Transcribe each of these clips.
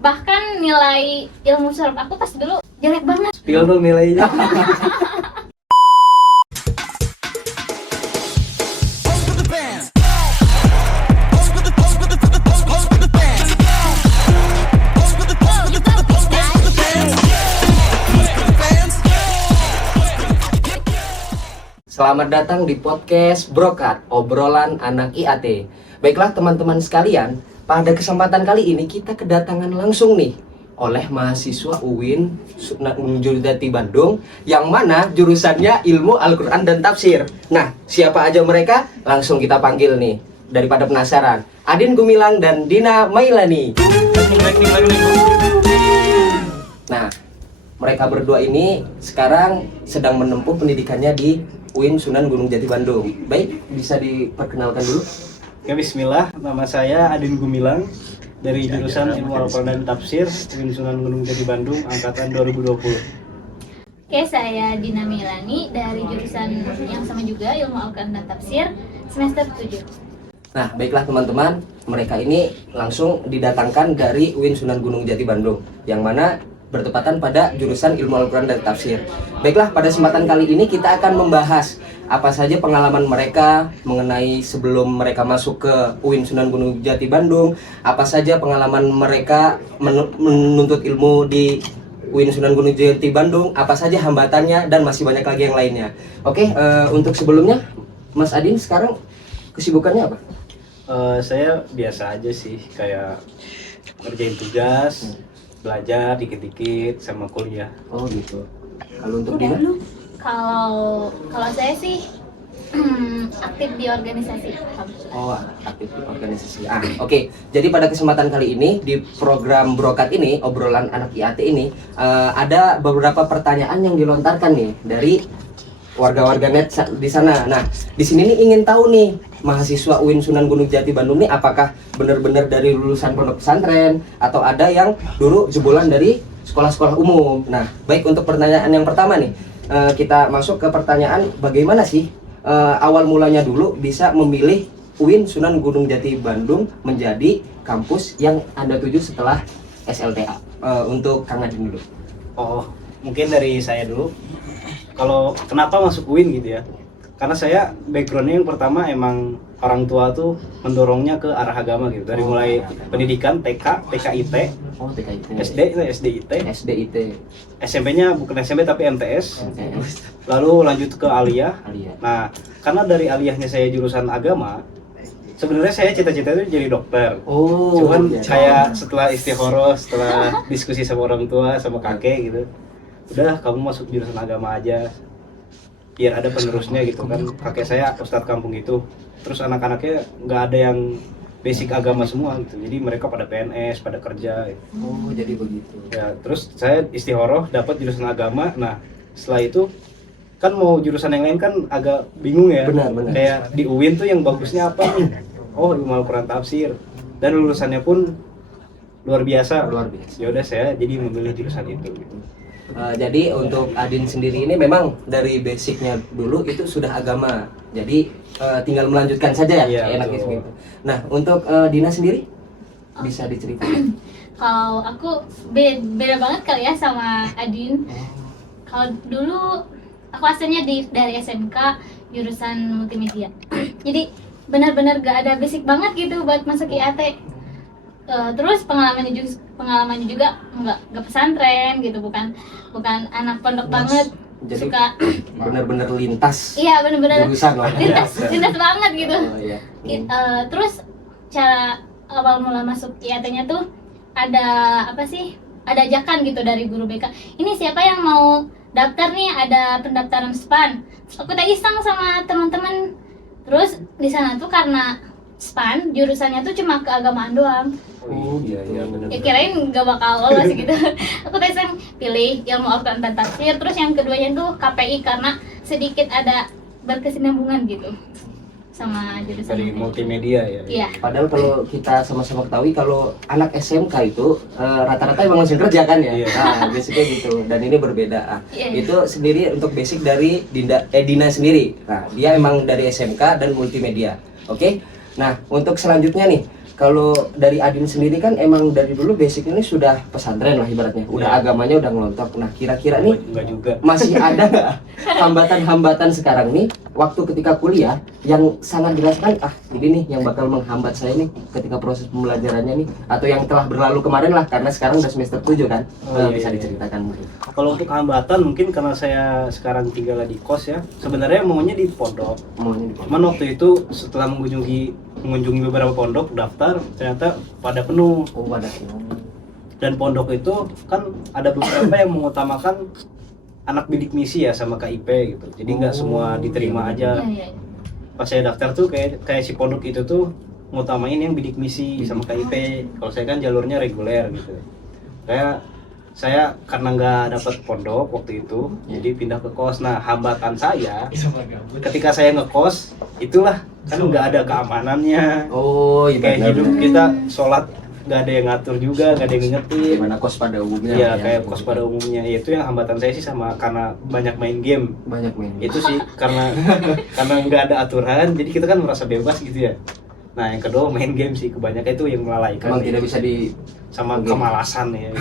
Bahkan nilai ilmu serap aku pas dulu jelek banget. Spill dong nilainya. Selamat datang di podcast Brokat, obrolan anak IAT. Baiklah teman-teman sekalian, pada kesempatan kali ini kita kedatangan langsung nih oleh mahasiswa UIN Sunan Gunung Jati Bandung, yang mana jurusannya ilmu Al-Quran dan Tafsir. Nah, siapa aja mereka? Langsung kita panggil nih, daripada penasaran. Adin Gumilang dan Dina Mailani. Nah, mereka berdua ini sekarang sedang menempuh pendidikannya di UIN Sunan Gunung Jati Bandung. Baik, bisa diperkenalkan dulu. Ya, bismillah, nama saya Adin Gumilang dari jurusan Ilmu Al-Quran dan Tafsir UIN Sunan Gunung Jati Bandung angkatan 2020. Oke, saya Dina Milani dari jurusan yang sama juga Ilmu Al-Quran dan Tafsir semester 7. Nah, baiklah teman-teman, mereka ini langsung didatangkan dari UIN Sunan Gunung Jati Bandung, yang mana bertepatan pada jurusan Ilmu Al-Quran dan Tafsir. Baiklah, pada kesempatan kali ini kita akan membahas apa saja pengalaman mereka mengenai sebelum mereka masuk ke UIN Sunan Gunung Jati Bandung, apa saja pengalaman mereka menuntut ilmu di UIN Sunan Gunung Jati Bandung, apa saja hambatannya, dan masih banyak lagi yang lainnya. Oke, untuk sebelumnya, Mas Adin sekarang kesibukannya apa? Saya biasa aja sih, kayak ngerjain tugas, belajar dikit-dikit sama kuliah. Oh gitu. Kalau untuk Udah Dina? lu. Kalau saya sih aktif di organisasi. Oh, aktif di organisasi. Oke. Jadi pada kesempatan kali ini di program Brokat ini, obrolan anak IAT ini, ada beberapa pertanyaan yang dilontarkan nih dari warga-warga net di sana. Nah, di sini nih ingin tahu nih, mahasiswa UIN Sunan Gunung Jati Bandung nih apakah benar-benar dari lulusan pondok pesantren atau ada yang dulu jebolan dari sekolah-sekolah umum. Nah, baik, untuk pertanyaan yang pertama nih, kita masuk ke pertanyaan bagaimana sih awal mulanya dulu bisa memilih UIN Sunan Gunung Jati Bandung menjadi kampus yang Anda tuju setelah SLTA. Untuk Kang Adin dulu. Oh, mungkin dari saya dulu. Kalau kenapa masuk UIN gitu ya? Karena saya backgroundnya yang pertama emang orang tua tuh mendorongnya ke arah agama gitu. Dari mulai pendidikan TK, TKIT, Oh, TKIT. SD, SDIT, SDIT. SMP-nya bukan SMP tapi MTS. MTS. Lalu lanjut ke Aliyah. Aliyah. Nah, karena dari Aliyahnya saya jurusan agama, sebenarnya saya cita-cita itu jadi dokter. Oh, Cuman iya. kayak setelah istikharah, setelah diskusi sama orang tua, sama kakek gitu, udah kamu masuk jurusan agama aja, biar ada penerusnya gitu kan. Kakek saya ustadz kampung gitu, terus anak-anaknya nggak ada yang basic agama semua gitu, jadi mereka pada PNS, pada kerja gitu. Oh, jadi begitu. Ya, terus saya istikharah dapat jurusan agama. Nah, setelah itu kan mau jurusan yang lain kan agak bingung ya. Benar. Kayak di UIN tuh yang bagusnya apa nih? Oh, ilmu Al-Quran Tafsir. Dan lulusannya pun luar biasa. Ya udah, saya jadi memilih jurusan itu gitu. Jadi untuk Adin sendiri ini memang dari basicnya dulu itu sudah agama. Jadi tinggal melanjutkan saja ya, Iya, enaknya betul. segitu. Nah, untuk Dina sendiri bisa diceritakan? Kalau aku beda banget kali ya sama Adin. Kalau dulu aku asalnya dari SMK jurusan multimedia. Jadi benar-benar gak ada basic banget gitu buat masuk IAT. Terus pengalamannya juga nggak pesantren gitu, bukan anak pondok banget. Jadi Suka benar-benar lintas iya benar-benar jurusan loh. lintas banget gitu. Oh, iya. Terus cara awal mula masuk IAT-nya tuh ada apa sih? Ada ajakan gitu dari guru BK. Ini siapa yang mau daftar nih, ada pendaftaran SPAN. Aku tak iseng sama teman-teman. Terus di sana tuh karena SPAN jurusannya tuh cuma keagamaan doang. Oh, iya benar. Ya kirain gak bakal lolos gitu. Aku tak iseng pilih ilmu Al-Quran dan Tafsir. Terus yang keduanya tuh KPI karena sedikit ada berkesinambungan gitu sama jurusan Dari ini. multimedia ya. Iya. Padahal kalau kita sama-sama ketahui kalau anak SMK itu rata-rata emang langsung kerja kan ya. Iya. Nah, basicnya gitu. Dan ini berbeda. Iya. Itu sendiri untuk basic dari Dina sendiri. Nah, dia emang dari SMK dan multimedia. Oke. Nah, untuk selanjutnya nih, kalau dari Adin sendiri kan emang dari dulu basicnya ini sudah pesantren lah ibaratnya, udah Ya. agamanya udah ngelontok. Nah kira-kira nih Enggak juga. masih ada nggak hambatan-hambatan sekarang nih waktu ketika kuliah yang sangat dirasakan, ini nih yang bakal menghambat saya nih ketika proses pembelajarannya nih, atau yang telah berlalu kemarin lah, karena sekarang udah semester 7 kan. Oh, iya, Bisa iya. diceritakan mungkin. Kalau untuk hambatan mungkin karena saya sekarang tinggal di kos ya. Sebenarnya maunya di pondok. Maunya di Cuman waktu itu setelah mengunjungi beberapa pondok daftar ternyata pada penuh. Oh, ada. Dan pondok itu kan ada beberapa yang mengutamakan anak bidik misi ya sama KIP gitu. Jadi nggak semua diterima aja. Iya. Pas saya daftar tuh kayak si pondok itu tuh ngutamain yang bidik misi sama KIP. Kalau saya kan jalurnya reguler gitu. Saya karena nggak dapat pondok waktu itu, jadi pindah ke kos. Nah, hambatan saya ketika saya ngekos itulah kan nggak ada keamanannya. Oh, iya Kayak benar. hidup kita sholat nggak ada yang ngatur juga, nggak ada yang ngingetin. Gimana kos pada umumnya? Iya, kayak kos pada umumnya. Ya, itu yang hambatan saya sih sama karena banyak main game. Banyak main. Itu sih karena nggak ada aturan, jadi kita kan merasa bebas gitu ya. Nah, yang kedua main game sih kebanyakan itu yang melalaikan. Emang tidak bisa di sama Game. kemalasan ya.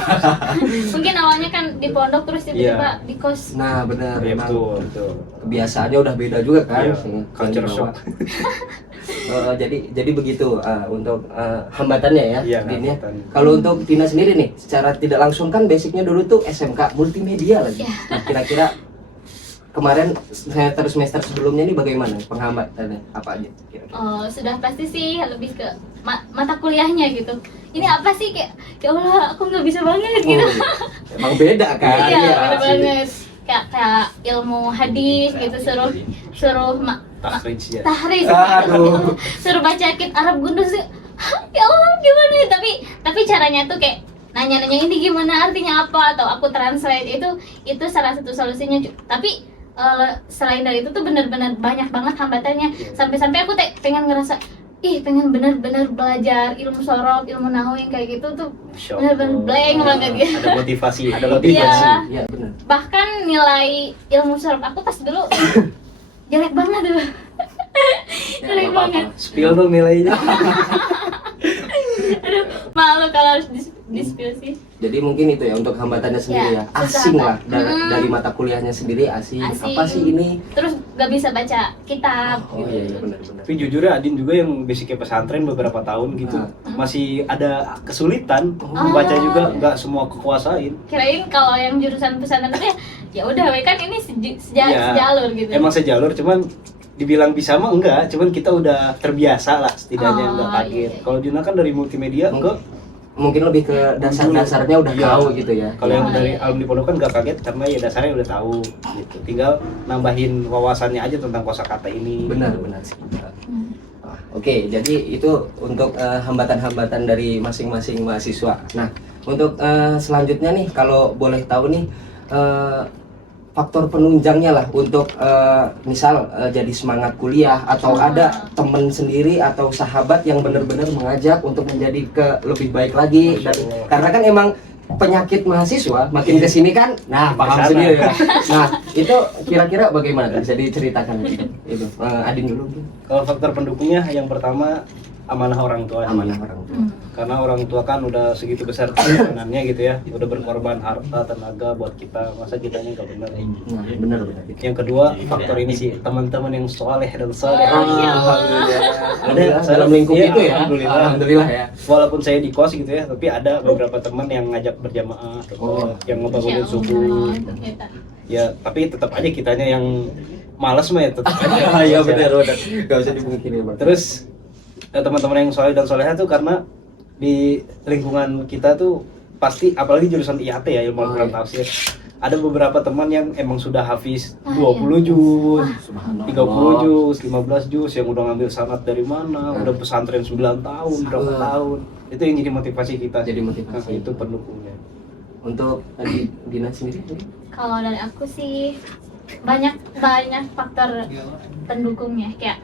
Mungkin awalnya kan di pondok terus tiba-tiba di kos. Nah, benar. Ya, Emang betul. kebiasaannya udah beda juga kan. Iya, Yang culture dibawa. shock. Jadi begitu untuk hambatannya ya, Iya, Din, ya. hambatan. Kalau untuk Dina sendiri nih, secara tidak langsung kan basicnya dulu tuh SMK multimedia lagi. Iya. Nah, kira-kira kemarin semester sebelumnya nih bagaimana penghambatannya, apa aja kira-kira? Oh, sudah pasti sih lebih ke mata kuliahnya gitu. Ini apa sih kayak ya Allah aku nggak bisa banget gitu. Oh, emang beda kan? Iya, Ya, bener asli. banget. Kayak ilmu hadis gitu suruh Tahrij ya. tahriz. Aduh. Suruh baca kitab Arab gundul sih. Hah, ya Allah gimana ya? Tapi caranya tuh kayak nanya-nanya ini gimana artinya apa atau aku translate itu salah satu solusinya. Tapi selain dari itu tuh benar-benar banyak banget hambatannya. Sampai-sampai aku pengen ngerasa pengen benar-benar belajar ilmu sorof, ilmu nahwu yang kayak gitu tuh Masya benar-benar Allah. blank banget gitu. Ada motivasi. Ada motivasi. Iya. Iya, benar. Bahkan nilai ilmu sorof aku pas dulu jelek banget dulu. Jelek nggak apa-apa. banget. Spill dong nilainya. Aduh, malu kalau harus diskusi. Jadi mungkin itu ya untuk hambatannya sendiri ya, Ya, susah asing lah banget. dari mata kuliahnya sendiri asing. Asing. Apa sih ini? Terus gak bisa baca kitab. Oh iya benar-benar. Tapi jujur ya Adin juga yang basicnya pesantren beberapa tahun gitu masih ada kesulitan membaca juga, nggak semua kekuasain. Kirain kalau yang jurusan pesantren itu ya udah we kan ini Iya. sejalur gitu. Emang sejalur, cuman dibilang bisa mah enggak, cuman kita udah terbiasa lah setidaknya, Oh, nggak kaget. iya. Kalau Juna kan dari multimedia ke Mungkin lebih ke dasar-dasarnya udah Iya. tahu gitu ya. kalau yang Oh, dari iya. alumni pondok kan nggak kaget karena ya dasarnya udah tahu gitu. Tinggal nambahin wawasannya aja tentang kosakata ini. Benar sih. Hmm. Oke, jadi itu untuk hambatan-hambatan dari masing-masing mahasiswa. Nah, untuk selanjutnya nih, kalau boleh tahu nih faktor penunjangnya lah untuk misal jadi semangat kuliah atau ada temen sendiri atau sahabat yang benar-benar mengajak untuk menjadi lebih baik lagi. Dan karena kan emang penyakit mahasiswa makin kesini kan, nah paham Kesana. sendiri ya. Nah itu kira-kira bagaimana? Bisa diceritakan itu Adin dulu. Kalau faktor pendukungnya yang pertama amanah orang tua. Amanah orang tua. Karena orang tua kan udah segitu besar pengorbanannya gitu ya, udah berkorban harta tenaga buat kita, masa kitanya nggak benar. Nah, benar. Yang kedua faktor ini sih, teman-teman yang soleh dan soleh. Alhamdulillah dalam lingkup Iya, itu ya. alhamdulillah. Ya. Walaupun saya di kos gitu ya, tapi ada beberapa teman yang ngajak berjamaah, yang ngebangunin subuh. Ya, tapi tetap aja kitanya yang malas mah ya tetap aja. Iya benar. Gak usah dipungkiri Bang. Terus teman-teman yang soleh dan soleha tuh karena di lingkungan kita tuh pasti, apalagi jurusan IAT ya, ilmu Al-Quran tafsir, ada beberapa teman yang emang sudah hafiz 20 juz, 30 juz, 15 juz, yang udah ngambil sanad dari mana, udah pesantren 9 tahun, berapa tahun. Itu yang jadi motivasi kita. Jadi motivasi. Nah, itu pendukungnya. Untuk Dina sendiri Kalau dari aku sih banyak faktor pendukungnya, kayak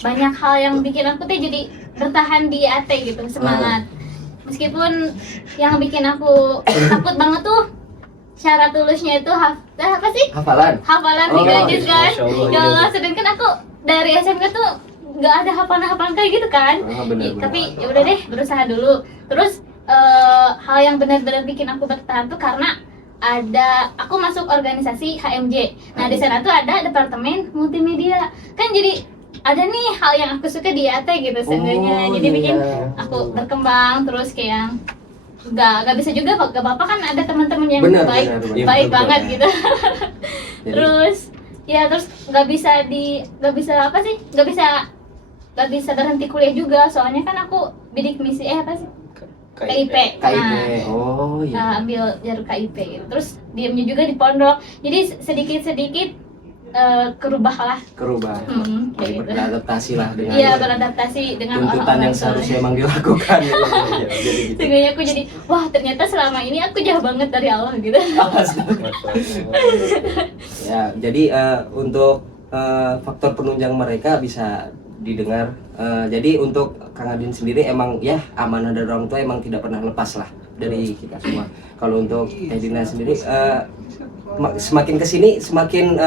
banyak hal yang bikin aku tuh jadi bertahan di AT gitu, semangat. Meskipun yang bikin aku takut banget tuh syarat lulusnya itu apa sih? hafalan. Hafalan Oh, 3 juz kan? Masya Allah, Ya iya. Allah, sedangkan aku dari SMK tuh nggak ada hafalan-hafalan kayak gitu kan. Benar. Tapi ya udah deh, berusaha dulu. Terus hal yang benar-benar bikin aku bertahan tuh karena aku masuk organisasi HMJ. Nah di sana tuh ada departemen multimedia. Kan jadi ada nih hal yang aku suka di IAT gitu seenggaknya. Jadi bikin aku berkembang terus kayak nggak bisa juga nggak apa-apa kan ada teman-teman yang Benar. baik banget betul. gitu. Jadi- Terus nggak bisa berhenti kuliah juga soalnya kan aku bidik misi apa sih KIP. KIP. Nah, Oh iya. ambil jalur KIP gitu. Terus diamnya juga di pondok. Jadi sedikit kerubah lah. Kerubah. Kayak gitu. Beradaptasi lah dengan Iya, beradaptasi dengan tuntutan orang-orang yang tua. seharusnya emang dilakukan. Jadi gitu. Sehingga aku jadi, wah ternyata selama ini aku jauh banget dari Allah gitu. Ya, jadi untuk faktor penunjang mereka bisa didengar. Jadi untuk Kang Adin sendiri emang ya amanah dari orang tua emang tidak pernah lepas lah dari kita semua. Kalau untuk Teh Dina sendiri semakin kesini semakin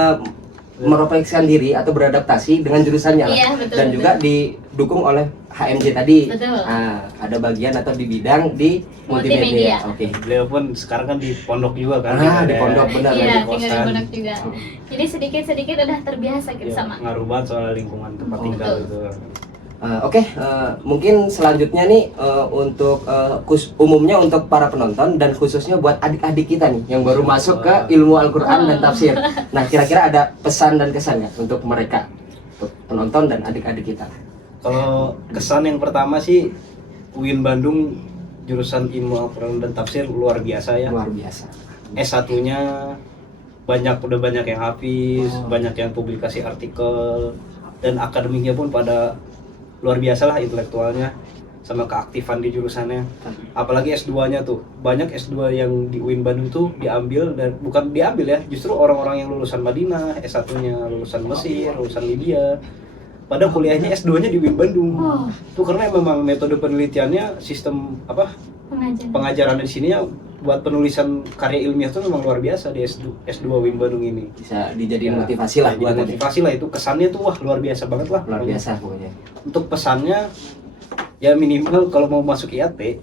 merefleksikan diri atau beradaptasi dengan jurusannya lah. Iya, betul, Dan betul. juga didukung oleh HMJ tadi. Betul. Ada bagian atau di bidang di multimedia. Multimedia. Oke. Beliau pun sekarang kan di pondok juga kan. Di pondok benar. Iya, di tinggal di kosan. pondok juga. Jadi sedikit-sedikit udah terbiasa gitu Ya, sama. ngaruh banget soal lingkungan tempat tinggal betul. itu. Oke, mungkin selanjutnya nih untuk umumnya untuk para penonton dan khususnya buat adik-adik kita nih yang baru masuk ke ilmu Al-Quran dan tafsir. Nah, kira-kira ada pesan dan kesannya untuk mereka, untuk penonton dan adik-adik kita. Kalau kesan yang pertama sih UIN Bandung jurusan ilmu Al-Quran dan tafsir luar biasa ya. Luar biasa. S1-nya udah banyak yang hafiz, banyak yang publikasi artikel, dan akademiknya pun pada luar biasa lah intelektualnya sama keaktifan di jurusannya. Apalagi S2-nya tuh, banyak S2 yang di UIN Bandung tuh diambil dan bukan diambil ya, justru orang-orang yang lulusan Madinah, S1-nya lulusan Mesir, lulusan Libya. Padahal kuliahnya S2-nya di UIN Bandung. Oh, Itu karena memang metode penelitiannya, sistem pengajaran di sini ya buat penulisan karya ilmiah itu memang luar biasa di S2 UIN Bandung ini. Bisa dijadiin Ya, motivasi lah jadi buat motivasi lah, itu kesannya tuh wah luar biasa banget lah. luar biasa pokoknya. Untuk pesannya ya minimal kalau mau masuk IAT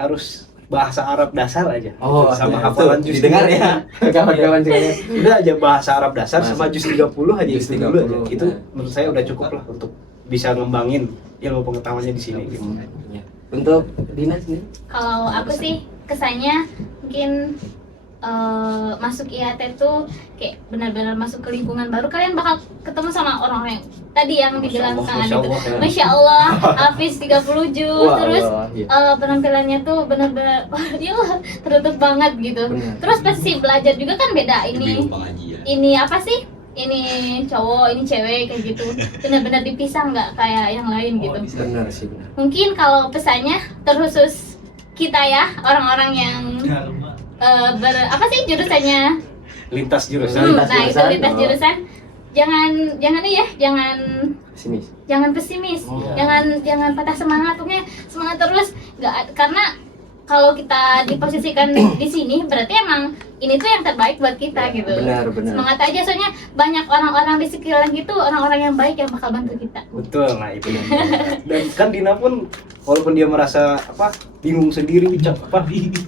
harus bahasa Arab dasar aja. Sama ya, hafalan tuh, juz didengar 30. ya kawan-kawan sekalian. Udah aja bahasa Arab dasar sama juz 30 aja Juz itu dulu aja. 30, Itu nah. menurut saya udah cukup lah untuk bisa ngembangin ilmu pengetahuannya di sini gitu. Ya. Untuk Dina sendiri? kalau aku sih kesannya mungkin masuk IAT tuh kayak benar-benar masuk ke lingkungan baru. Kalian bakal ketemu sama orang-orang yang tadi yang dibilang Kang Adi tuh, Masya Allah, Hafiz 30 juz, Wah, terus Allah, iya. penampilannya tuh benar-benar wah ya tertutup banget gitu. Benar. Terus pasti belajar juga kan beda ini apa sih? Ini cowok, ini cewek kayak gitu. Benar-benar dipisah nggak kayak yang lain gitu. Benar sih, benar. Mungkin kalau pesannya terkhusus kita ya orang-orang yang apa sih jurusannya? Lintas jurusan. Lintas Nah itu jurusan, lintas oh. jurusan. Pesimis. Jangan pesimis, Oh. jangan patah semangat, pokoknya semangat terus. Karena kalau kita diposisikan di sini berarti emang ini tuh yang terbaik buat kita gitu. Benar. Semangat aja, soalnya banyak orang-orang di sekeliling itu orang-orang yang baik yang bakal bantu kita. Betul, nah itu. Dan kan Dina pun walaupun dia merasa bingung sendiri,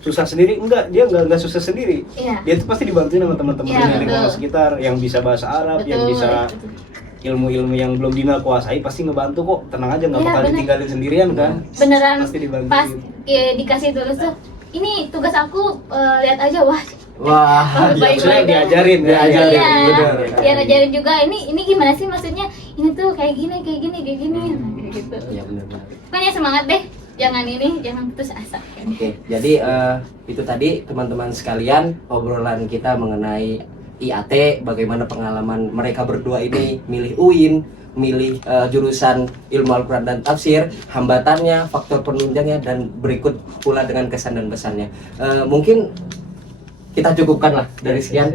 susah sendiri, dia enggak susah sendiri. Iya. Dia tuh pasti dibantuin sama teman-teman Iya, di lingkungan betul. sekitar yang bisa bahasa Arab, yang bisa ilmu-ilmu yang belum Dina kuasai, pasti ngebantu kok. Tenang aja, nggak Iya, bakal bener. ditinggalin sendirian kan. Beneran Pasti dibantuin. pas dikasih tulis tuh, ini tugas aku, lihat aja, wah Wah, baik Maksudnya banget. diajarin, Diajarin, Iya, bener. dia ngajarin juga ini gimana sih maksudnya, ini tuh kayak gini Nah, gitu. Iya benar. Pokoknya semangat deh, jangan putus asa. Oke, jadi itu tadi teman-teman sekalian obrolan kita mengenai IAT, bagaimana pengalaman mereka berdua ini milih UIN, milih jurusan ilmu Al-Quran dan tafsir, hambatannya, faktor penunjangnya, dan berikut pula dengan kesan dan pesannya. Mungkin kita cukupkan lah dari sekian.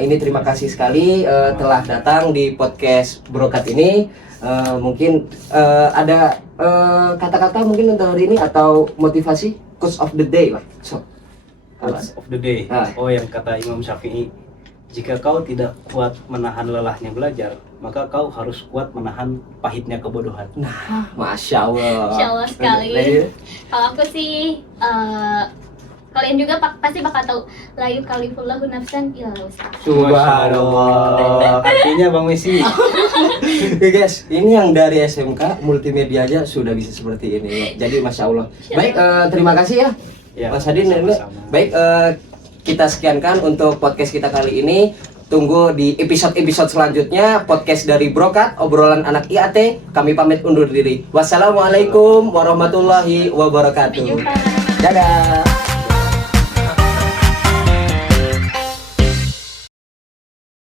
Ini terima kasih sekali telah datang di podcast Brokat ini. Mungkin ada kata-kata mungkin untuk hari ini atau motivasi quotes of the day lah. So, Words of the day. Ah. Oh, yang kata Imam Syafi'i, jika kau tidak kuat menahan lelahnya belajar, maka kau harus kuat menahan pahitnya kebodohan. Nah, Masya Allah. Insya Allah sekali. Nah, Kalau aku sih kalian juga pasti bakal tahu la yukallifullahu nafsan illa wus'aha. Subhanallah. Artinya Bang Messi. Oke guys, ini yang dari SMK multimedia aja sudah bisa seperti ini ya. Jadi Masya Allah. Baik, terima kasih ya, Ya, Mas Adin. sama-sama. Baik, kita sekiankan untuk podcast kita kali ini. Tunggu di episode-episode selanjutnya podcast dari Brokat, obrolan anak IAT. Kami pamit undur diri. Wassalamualaikum warahmatullahi wabarakatuh. Sampai jumpa. Dadah.